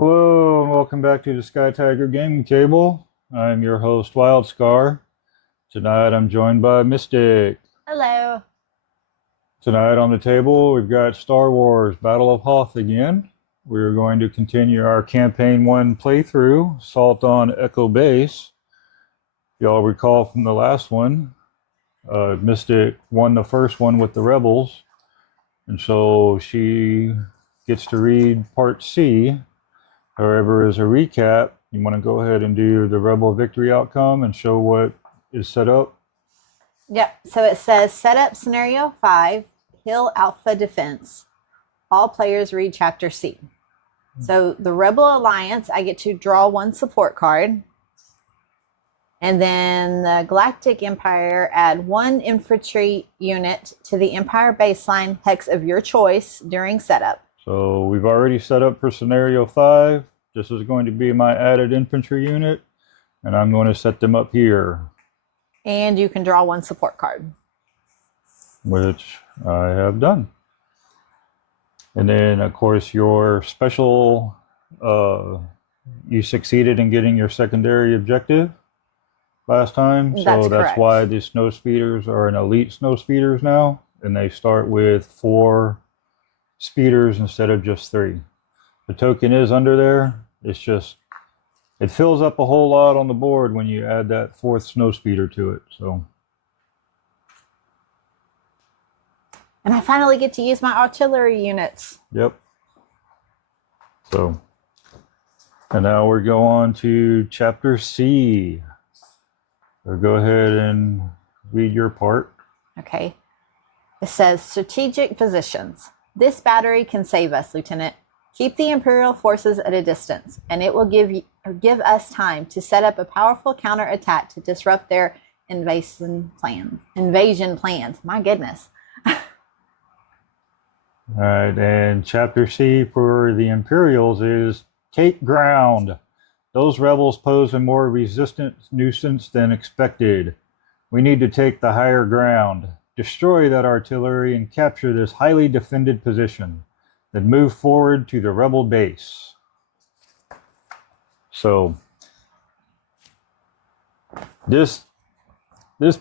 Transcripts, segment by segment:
Hello and welcome back to the Skytiger gaming table. I'm your host Wildscarr. Tonight I'm joined by Mystic. Hello. Tonight on the table we've got Star Wars Battle of Hoth again. We're going to continue our Campaign 1 playthrough, Assault on Echo Base. Y'all recall from the last one, Mystic won the first one with the Rebels, and so she gets to read Part C. However, as a recap, you want to go ahead and do the Rebel victory outcome and show what is set up? Yep. So it says setup scenario 5, Hill Alpha Defense. All players read Chapter C. So the Rebel Alliance, I get to draw one support card. And then the Galactic Empire, add one infantry unit to the Empire baseline hex of your choice during setup. So we've already set up for scenario 5. This is going to be my added infantry unit, and I'm going to set them up here. And you can draw one support card, Which I have done. And then, of course, your special, you succeeded in getting your secondary objective last time. So that's why the snow speeders are an elite snow speeders now, and they start with 4 speeders instead of just 3. The token is under there. It's just, it fills up a whole lot on the board when you add that 4th snow speeder to it. So. and I finally get to use my artillery units. Yep. So, and now we're going on to Chapter C. So go ahead and read your part. Okay. It says strategic positions. This battery can save us, Lieutenant. Keep the Imperial forces at a distance, and it will give us time to set up a powerful counterattack to disrupt their invasion plans. My goodness. All right, and Chapter C for the Imperials is take ground. Those rebels pose a more resistant nuisance than expected. We need to take the higher ground. Destroy that artillery and capture this highly defended position. Then move forward to the rebel base. So this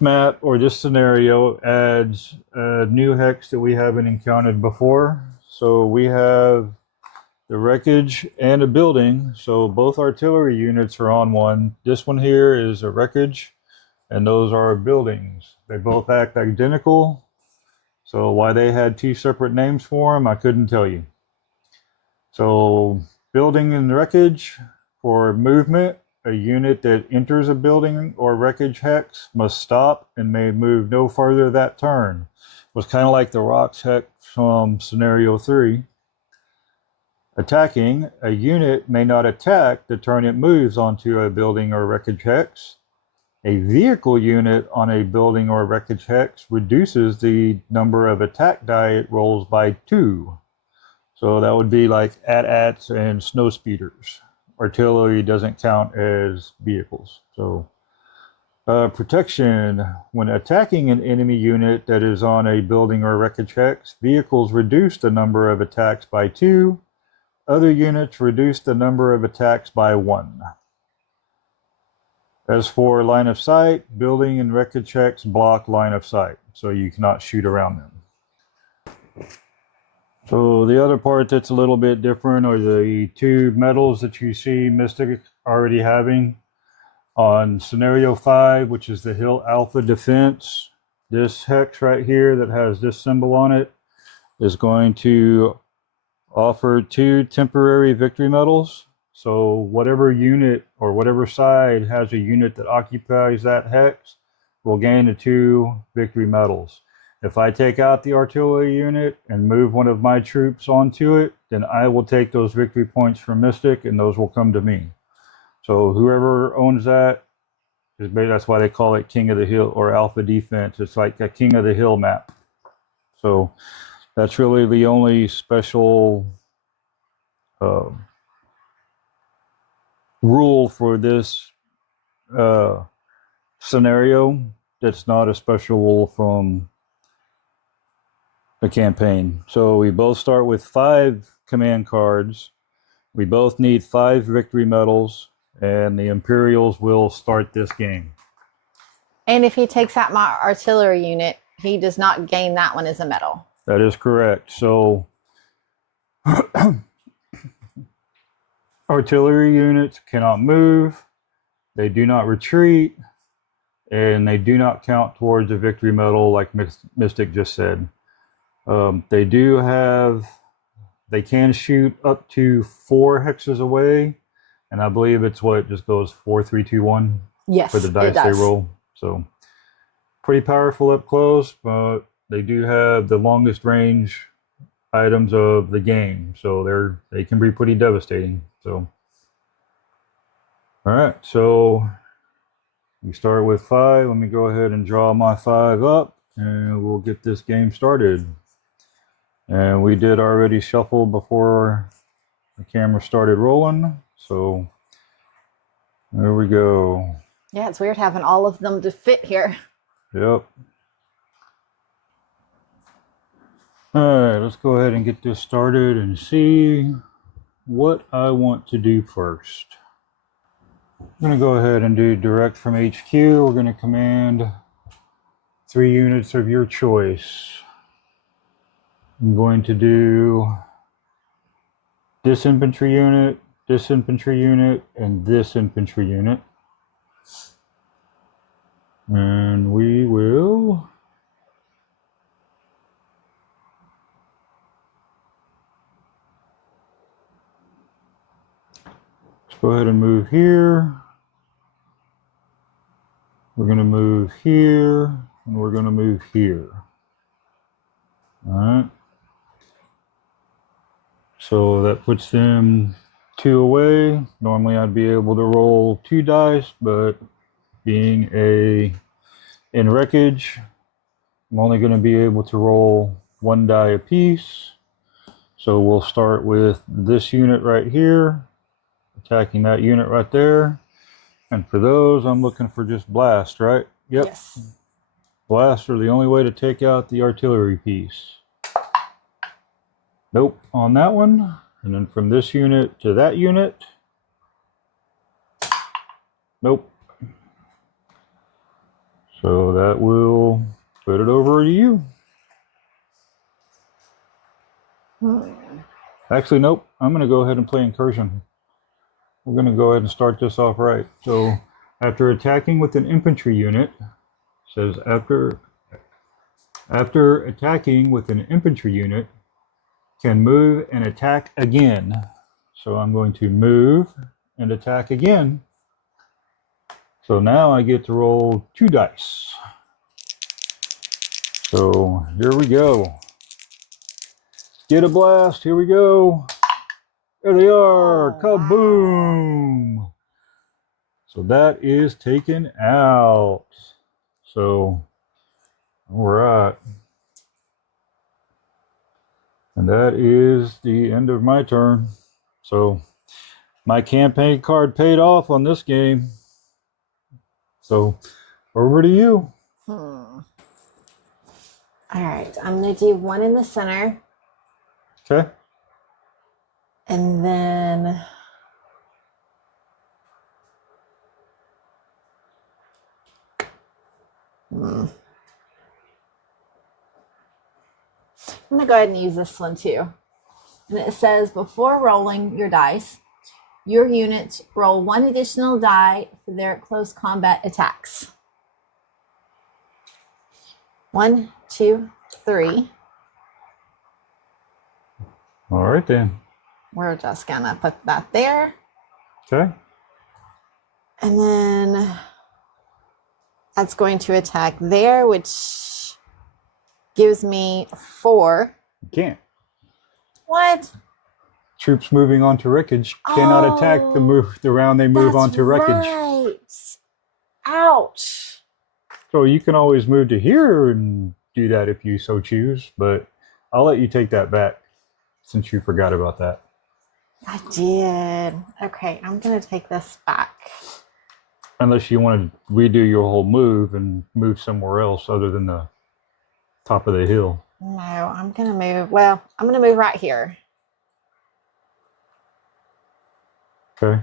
map or this scenario adds a new hex that we haven't encountered before. So we have the wreckage and a building. So both artillery units are on one. This one here is a wreckage, and those are buildings. They both act identical. So why they had 2 separate names for them, I couldn't tell you. So building and wreckage, for movement, a unit that enters a building or wreckage hex must stop and may move no further that turn. It was kind of like the rocks hex from scenario 3. Attacking, a unit may not attack the turn it moves onto a building or wreckage hex. A vehicle unit on a building or wreckage hex reduces the number of attack die it rolls by 2. So that would be like AT-ATs and snow speeders. Artillery doesn't count as vehicles. So protection, when attacking an enemy unit that is on a building or wreckage hex, vehicles reduce the number of attacks by 2. Other units reduce the number of attacks by 1. As for line of sight, building and wreckage hex block line of sight, so you cannot shoot around them. So the other part that's a little bit different are the 2 medals that you see Mystic already having. On scenario 5, which is the Hill Alpha Defense, this hex right here that has this symbol on it is going to offer 2 temporary victory medals. So whatever unit or whatever side has a unit that occupies that hex will gain the 2 victory medals. If I take out the artillery unit and move one of my troops onto it, then I will take those victory points from Mystic and those will come to me. So whoever owns that, that's why they call it King of the Hill or Alpha Defense. It's like a King of the Hill map. So that's really the only special rule for this scenario that's not a special rule from the campaign. So we both start with 5 command cards We both need 5 victory medals, and the Imperials will start this game. And if he takes out my artillery unit, he does not gain that one as a medal. That is correct. So artillery units cannot move, they do not retreat, and they do not count towards a victory medal like Mystic just said. They can shoot up to 4 hexes away, and I believe it's what just goes 4, 3, 2, 1 Yes, for the dice they roll. So pretty powerful up close, but they do have the longest range items of the game, so they can be pretty devastating. So all right, so we start with 5. Let me go ahead and draw my 5 up, and we'll get this game started. And we did already shuffle before the camera started rolling, so there we go. Yeah, it's weird having all of them to fit here. Yep. Alright, let's go ahead and get this started and see what I want to do first. I'm going to go ahead and do direct from HQ. We're going to command 3 units of your choice. I'm going to do this infantry unit, and this infantry unit. And we will let's go ahead and move here. We're going to move here, and we're going to move here. All right. So that puts them 2 away. Normally I'd be able to roll 2 dice, but being in Wreckage, I'm only going to be able to roll 1 die apiece. So we'll start with this unit right here, attacking that unit right there. And for those, I'm looking for just blast, right? Yep. Yes. Blast are the only way to take out the artillery piece. Nope on that one. And then from this unit to that unit. Nope. So that will put it over to you. Actually, nope. I'm going to go ahead and play incursion. We're going to go ahead and start this off right. So after attacking with an infantry unit, it says after attacking with an infantry unit, can move and attack again. So I'm going to move and attack again. So now I get to roll 2 dice. So here we go. Get a blast. Here we go. There they are. Kaboom. So that is taken out. So, all right. And that is the end of my turn. So my campaign card paid off on this game. So over to you. All right, I'm going to do 1 in the center. Okay. And then I'm going to go ahead and use this one too. And it says, before rolling your dice, your units roll 1 additional die for their close combat attacks. 1, 2, 3. All right then. We're just going to put that there. Okay. And then that's going to attack there, which gives me 4. You can't. What? Troops moving onto Wreckage cannot attack the round they move onto Wreckage. Right. Ouch. So you can always move to here and do that if you so choose, but I'll let you take that back since you forgot about that. I did. Okay, I'm going to take this back. Unless you want to redo your whole move and move somewhere else other than the top of the hill. No, I'm going to move. Well, I'm going to move right here. Okay.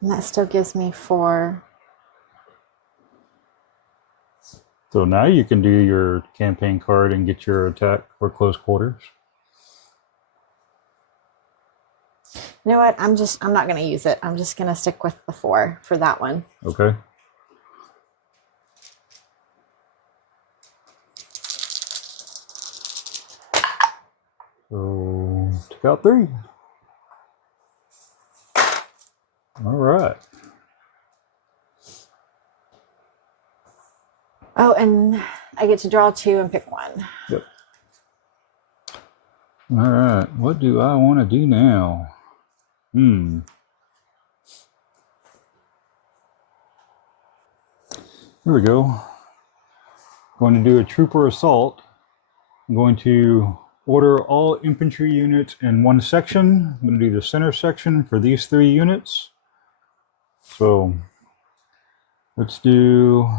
And that still gives me 4. So now you can do your campaign card and get your attack for close quarters. You know what? I'm not going to use it. I'm just going to stick with the 4 for that one. Okay. So took out 3. All right. Oh, and I get to draw 2 and pick 1. Yep. All right. What do I want to do now? Here we go. Going to do a trooper assault. I'm going to order all infantry units in one section. I'm going to do the center section for these 3 units. So let's do.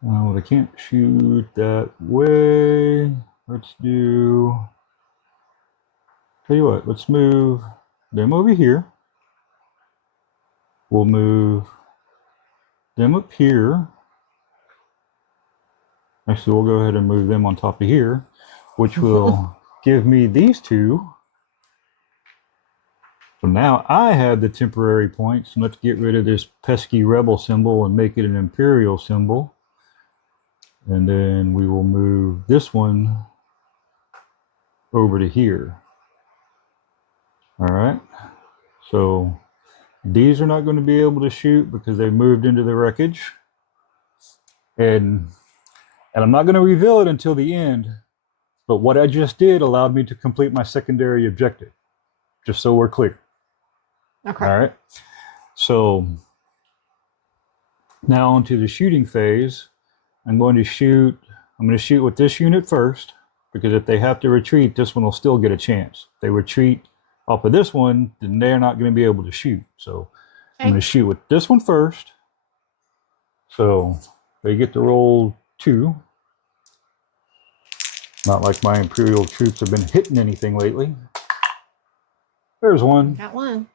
Well, they can't shoot that way. Let's do. Tell you what, let's move them over here. We'll move them up here. Actually, we'll go ahead and move them on top of here, which will give me these 2. So now I have the temporary points. And let's get rid of this pesky rebel symbol and make it an Imperial symbol. And then we will move this one over to here. All right. So these are not going to be able to shoot because they've moved into the wreckage. And I'm not going to reveal it until the end. But what I just did allowed me to complete my secondary objective. Just so we're clear. Okay. All right. So now onto the shooting phase. I'm going to shoot with this unit first, because if they have to retreat, this one will still get a chance. If they retreat off of this one, then they're not going to be able to shoot. So I'm going to shoot with this one first. So they get to roll 2. Not like my Imperial troops have been hitting anything lately. There's 1. Got 1.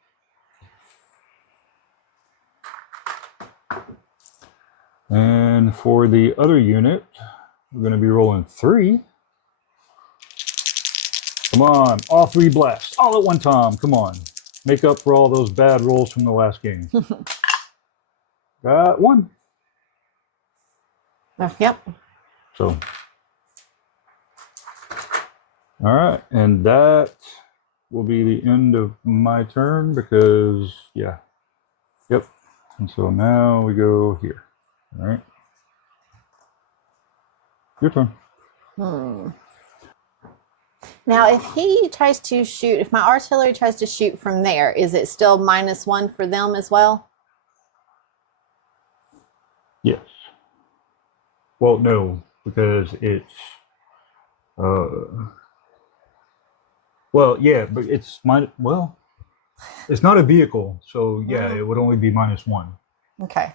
And for the other unit, we're going to be rolling 3. Come on, all 3 blasts, all at one time. Come on, make up for all those bad rolls from the last game. Got 1. Yep. So, all right, and that will be the end of my turn because, yeah, yep. And so now we go here. All right. Your turn. Now, if he tries to shoot, if my artillery tries to shoot from there, is it still -1 for them as well? Yes. Well, no, because it's, well, yeah, but it's it's not a vehicle, so yeah, it would only be -1. Okay.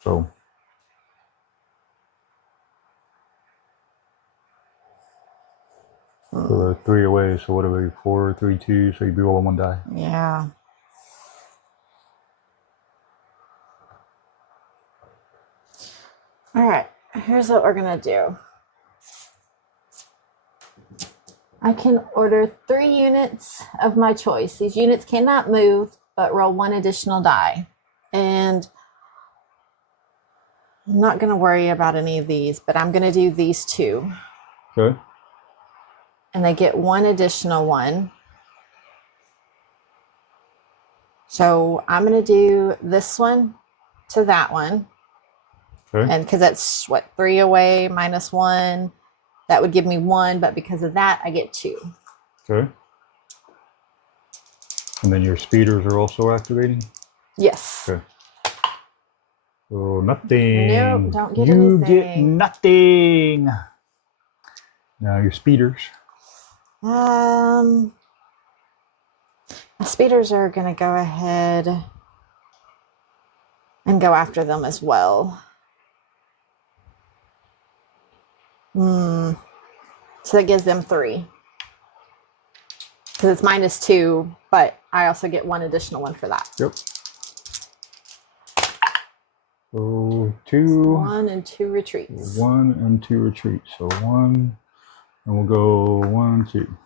So. So 3 away, so what are we, 4, 3, 2, so you'd be rolling 1 die. Yeah. All right, here's what we're gonna do. I can order 3 units of my choice. These units cannot move, but roll 1 additional die. And I'm not gonna worry about any of these, but I'm gonna do these 2. Okay. And they get 1 additional one. So I'm going to do this one to that one. Okay. And because that's what, 3 away -1, that would give me 1, but because of that, I get 2. Okay. And then your speeders are also activating? Yes. Okay. So nothing. Nope, don't get you anything. get nothing. Now your speeders. My speeders are going to go ahead and go after them as well. So that gives them 3. because it's -2, but I also get 1 additional one for that. Yep. So 2. 1 and 2 retreats. 1 and 2 retreats. So 1, and we'll go 1, 2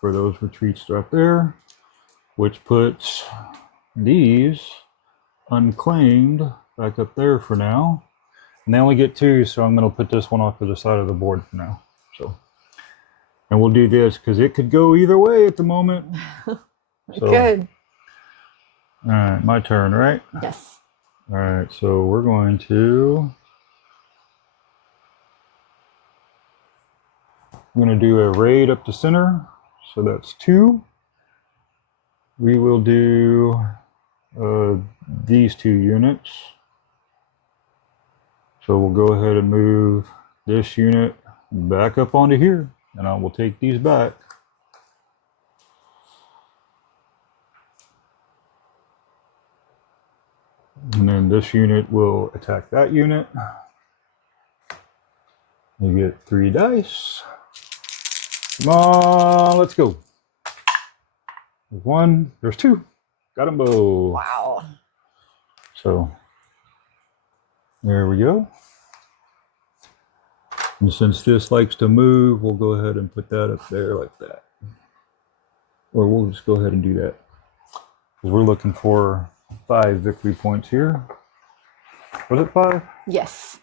for those retreats right there, which puts these unclaimed back up there for now. And they only get 2, so I'm going to put this one off to the side of the board for now. So, and we'll do this because it could go either way at the moment. So, good. All right, my turn, right? Yes. All right, so we're going to do a raid up the center. So that's 2. We will do these 2 units. So we'll go ahead and move this unit back up onto here, and I will take these back. And then this unit will attack that unit. You get 3 dice. Come on, let's go. There's 1, there's 2. Got them both. Wow. So there we go. And since this likes to move, we'll go ahead and put that up there like that. Or we'll just go ahead and do that. Because we're looking for 5 victory points here. Was it 5? Yes.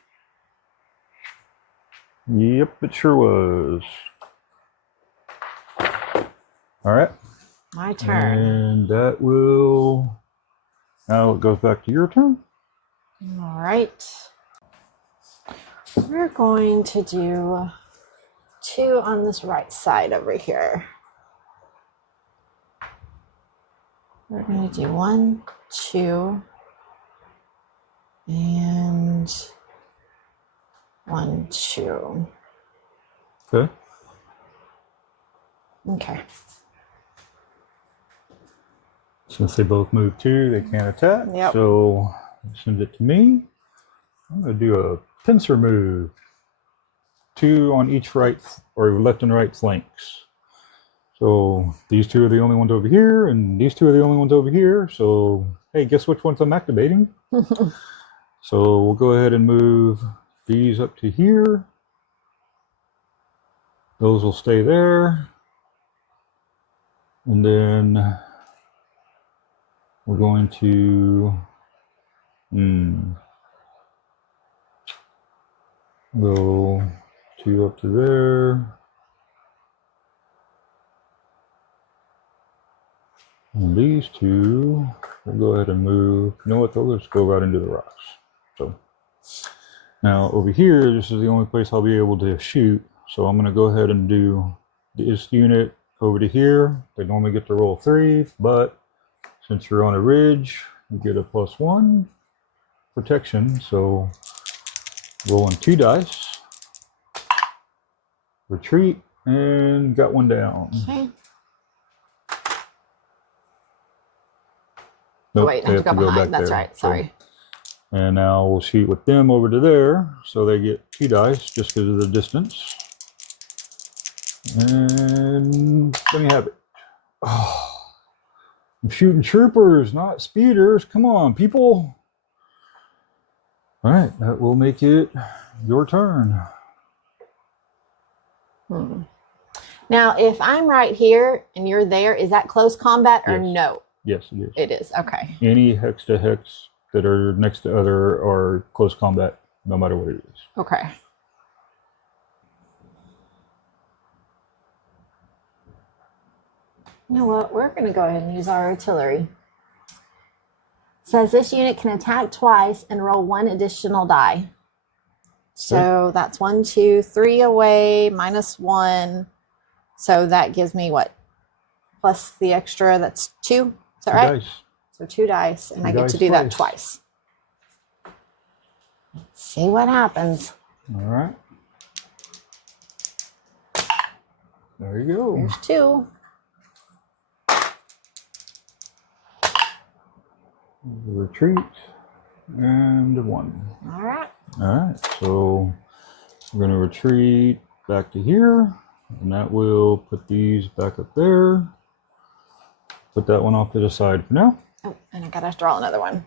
Yep, it sure was. All right. My turn. And that will... Now it goes back to your turn. All right. We're going to do 2 on this right side over here. We're going to do 1, 2, and 1, 2. Okay. Okay. Since they both move 2, they can't attack. Yep. So send it to me. I'm going to do a pincer move. 2 on each right or left and right flanks. So these 2 are the only ones over here, and these 2 are the only ones over here. So hey, guess which ones I'm activating? So we'll go ahead and move these up to here. Those will stay there. And then we're going to go 2 up to there. And these 2, we'll go ahead and move. You know what, they'll just go right into the rocks. So now over here, this is the only place I'll be able to shoot. So I'm going to go ahead and do this unit over to here. They normally get to roll 3, but since you're on a ridge, you get a +1 protection. So rolling 2 dice, retreat, and got 1 down. Okay. Nope, Wait, I they have to go back behind. That's there. right. Sorry. So, and now we'll shoot with them over to there. So they get 2 dice just because of the distance. And let me have it. Oh, I'm shooting troopers, not speeders. Come on, people. All right, that will make it your turn. Now, if I'm right here and you're there, is that close combat or Yes. no? Yes, it is. It is. Okay. Any hex to hex that are next to other are close combat, no matter what it is. Okay. You know what? We're going to go ahead and use our artillery. It says this unit can attack twice and roll 1 additional die. So that's 1, 2, 3 away, -1. So that gives me what? Plus the extra, that's 2. Is that right? Dice. So 2 dice, and 2 I get dice to do that twice. twice. Let's see what happens. All right. There you go. There's 2. Retreat and 1. All right. All right, so we're going to retreat back to here, and that will put these back up there. Put that one off to the side for now. Oh, and I gotta draw another one.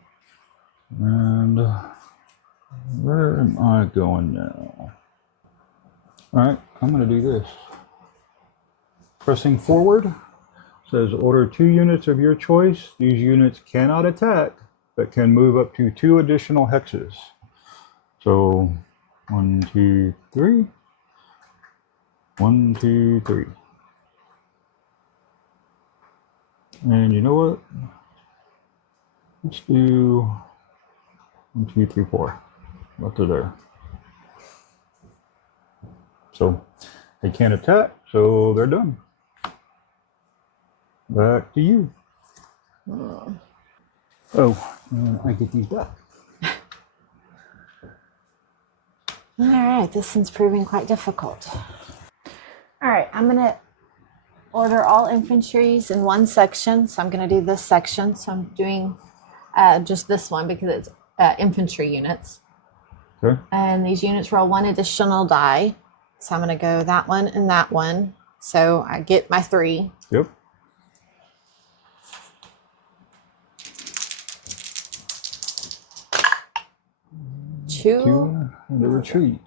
And where am I going now? All right, I'm going to do this. Pressing forward says order 2 units of your choice. These units cannot attack, but can move up to 2 additional hexes. So 1, 2, 3. 1, 2, 3. And you know what? Let's do 1, 2, 3, 4. Up to there. So they can't attack, so they're done. Back to you. Oh, I get these back. All right, this one's proving quite difficult. All right, I'm going to order all infantries in one section. So I'm going to do this section. So I'm doing just this one because it's infantry units. Okay. And these units roll 1 additional die. So I'm going to go that one and that one. So I get my 3. Yep. Two and a retreat.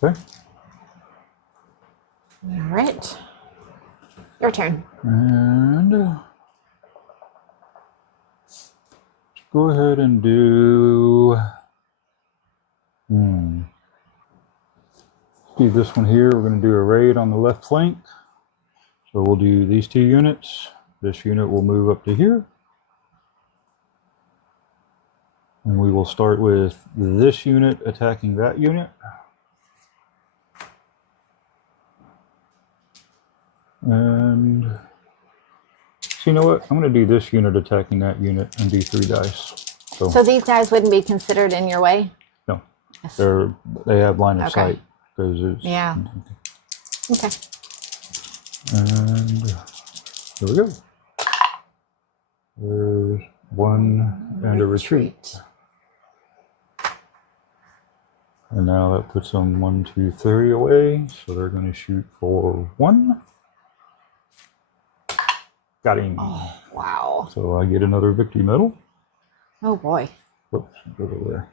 Okay. All right. Your turn. And let's go ahead and do do this one here. We're going to do a raid on the left flank. So we'll do these 2 units. This unit will move up to here. And we will start with this unit attacking that unit. And so you know what? I'm going to do this unit attacking that unit and do 3 dice. So these guys wouldn't be considered in your way? No. Yes. They have line of Okay. sight. Because it's, Yeah. Okay. And here we go. There's 1 and a retreat. And now that puts them 1, 2, 3 away. So they're going to shoot for 1. Got him. Oh, wow. So I get another victory medal. Oh, boy. Whoops, go over there.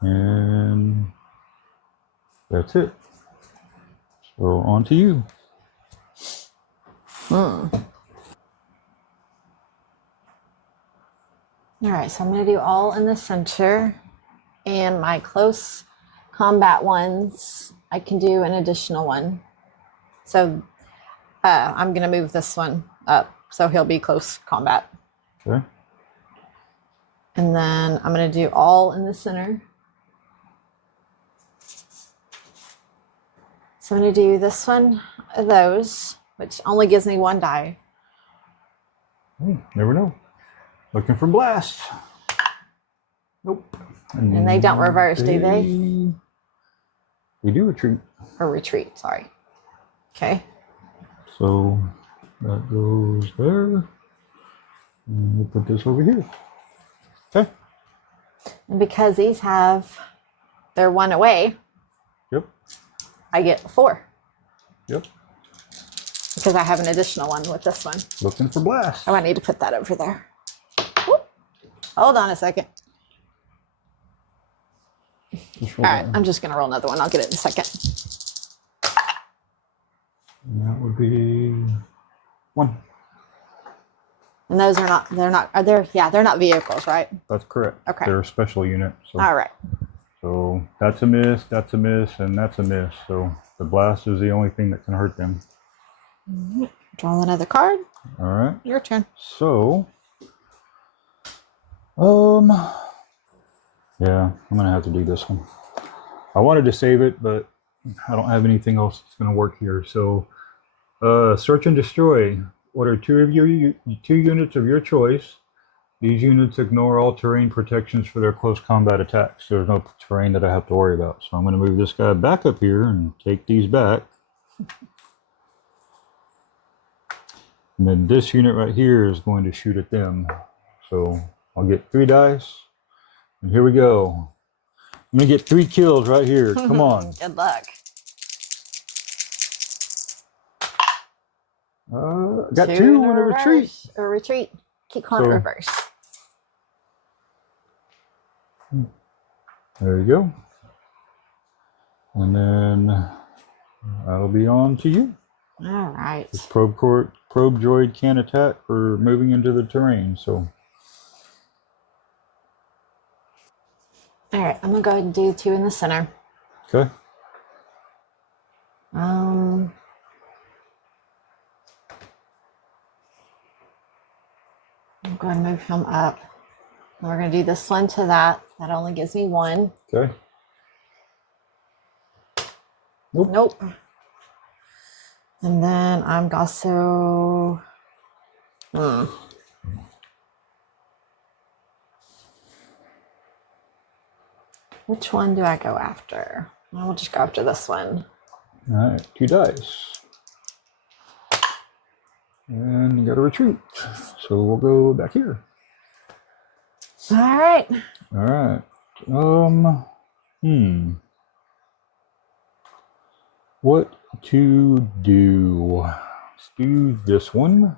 And that's it. So on to you. All right, so I'm going to do all in the center. And my close combat ones, I can do an additional one. So I'm going to move this one up. So he'll be close combat. Okay. And then I'm going to do all in the center. So I'm going to do this one of those, which only gives me 1 die. Never know. Looking for blast. Nope. And they don't reverse, do they? They do retreat. Or retreat, sorry. Okay. So that goes there. And we'll put this over here. Okay. And because these have their 1 away, Yep. I get 4. Yep. Because I have an additional one with this one. Looking for blast. I might need to put that over there. Whoop. Hold on a second. All right, I'm just going to roll another one. I'll get it in a second. And that would be 1. And those are not, they're not vehicles, right? That's correct. Okay. They're a special unit. So. All right. So that's a miss, and that's a miss. So the blast is the only thing that can hurt them. Draw another card. All right. Your turn. So, yeah, I'm gonna have to do this one. I wanted to save it, but I don't have anything else that's gonna work here. So, search and destroy. Order 2 units of your choice. These units ignore all terrain protections for their close combat attacks. There's no terrain that I have to worry about. So I'm going to move this guy back up here and take these back. And then this unit right here is going to shoot at them. So I'll get 3 dice. And here we go. I'm going to get 3 kills right here. Come on. Good luck. Got two and a retreat. Or retreat. Keep calling it reverse. There you go. And then I'll be on to you. All right. This probe droid can attack for moving into the terrain. So. All right, I'm gonna go ahead and do 2 in the center. Okay. I'm going to move him up. And we're going to do this one to that. That only gives me 1. Okay. Nope. And then I'm also... Which one do I go after? I will just go after this one. All right, 2 dice. And you got a retreat. So we'll go back here. All right. All right. What to do? Let's do this one.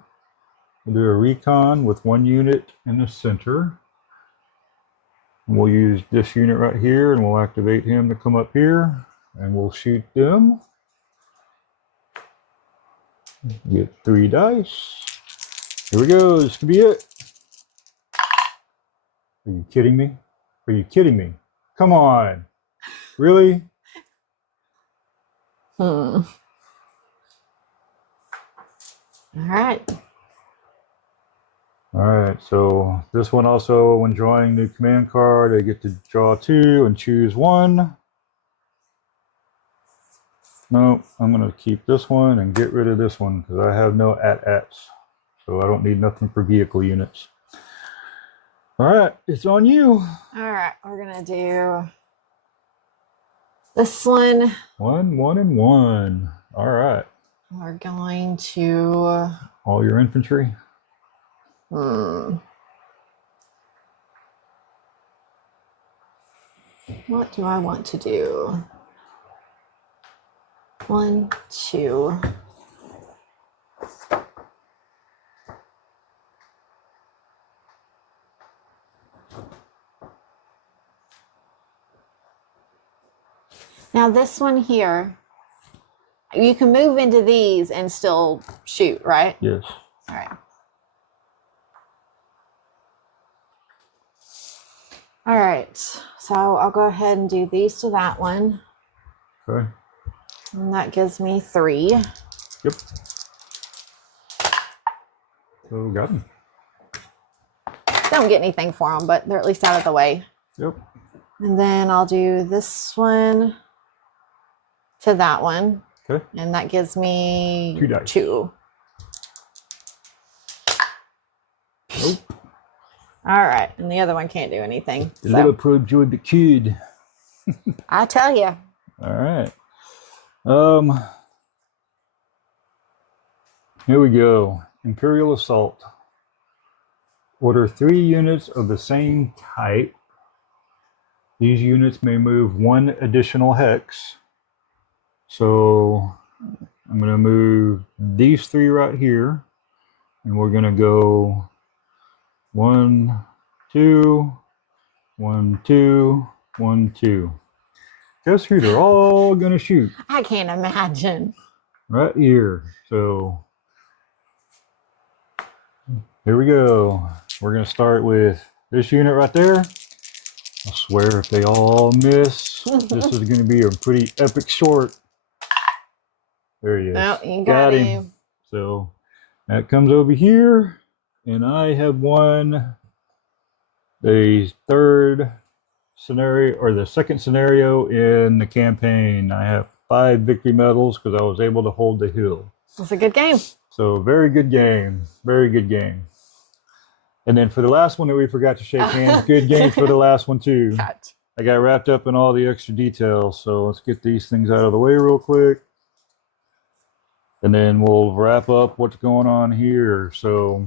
We'll do a recon with 1 unit in the center. And we'll use this unit right here, and we'll activate him to come up here, and we'll shoot them. Get 3 dice. Here we go. This could be it. Are you kidding me? Are you kidding me? Come on. Really? All right. All right. So this one also, when drawing the command card, I get to draw 2 and choose 1. No, I'm going to keep this one and get rid of this one because I have no AT-ATs. So I don't need nothing for vehicle units. All right, it's on you. All right, we're going to do this one. 1, 1, and 1. All right. We're going to... All your infantry? What do I want to do? 1, 2. Now this one here, you can move into these and still shoot, right? Yes. All right. All right, so I'll go ahead and do these to that one. Okay. And that gives me 3. Yep. So got them. Don't get anything for them, but they're at least out of the way. Yep. And then I'll do this one to that one. Okay. And that gives me 2 dice. 2. Nope. All right, and the other one can't do anything. The little probe droid the kid. I tell you. All right. Here we go. Imperial Assault. Order 3 units of the same type. These units may move 1 additional hex. So I'm going to move these 3 right here. And we're going to go 1, 2, 1, 2, 1, 2. Guess who they're all going to shoot? I can't imagine. Right here. So here we go. We're going to start with this unit right there. I swear if they all miss, this is going to be a pretty epic short. There he is. Oh, you got him. So that comes over here. And I have won the 3rd scenario, or the 2nd scenario in the campaign. I have 5 victory medals because I was able to hold the hill. It's a good game. So very good game. Very good game. And then for the last one that we forgot to shake hands, good game for the last one too. Cut. I got wrapped up in all the extra details. So let's get these things out of the way real quick. And then we'll wrap up what's going on here. So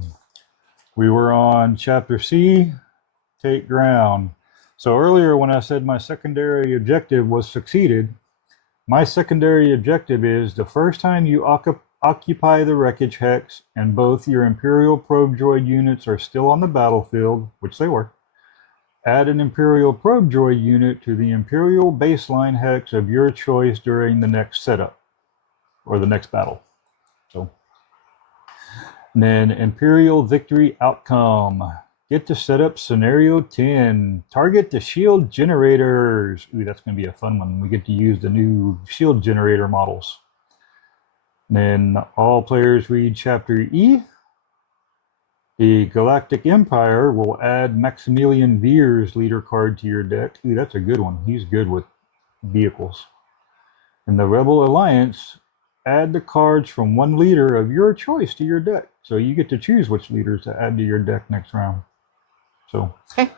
we were on Chapter C, Take Ground. So earlier when I said my secondary objective was succeeded, my secondary objective is the first time you occupy the wreckage hex and both your Imperial probe droid units are still on the battlefield, which they were, add an Imperial probe droid unit to the Imperial baseline hex of your choice during the next setup or the next battle. So, and then Imperial victory outcome. Get to set up scenario 10. Target the shield generators. Ooh, that's going to be a fun one. We get to use the new shield generator models. And then all players read Chapter E. The Galactic Empire will add Maximilian Veer's leader card to your deck. Ooh, that's a good one. He's good with vehicles. And the Rebel Alliance, add the cards from one leader of your choice to your deck. So you get to choose which leaders to add to your deck next round. So, okay.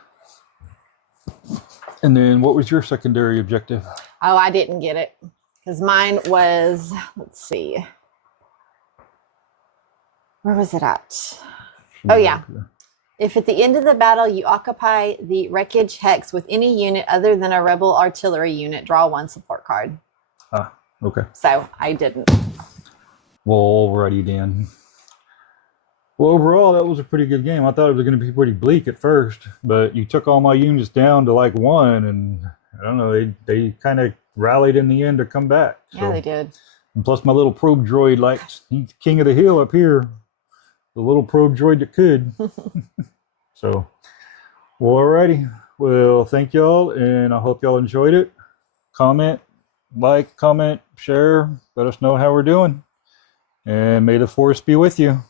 And then what was your secondary objective? Oh, I didn't get it because mine was, let's see. Where was it at? Oh, yeah. If at the end of the battle you occupy the wreckage hex with any unit other than a rebel artillery unit, draw one support card. Ah, okay. So I didn't. Well, alrighty then. Well, overall, that was a pretty good game. I thought it was going to be pretty bleak at first, but you took all my units down to like one, and I don't know, they kind of rallied in the end to come back. Yeah, so. they did. And plus, my little probe droid, like, he's king of the hill up here. The little probe droid that could. So, well, alrighty. Well, thank y'all, and I hope y'all enjoyed it. Comment, like, comment, share. Let us know how we're doing. And may the force be with you.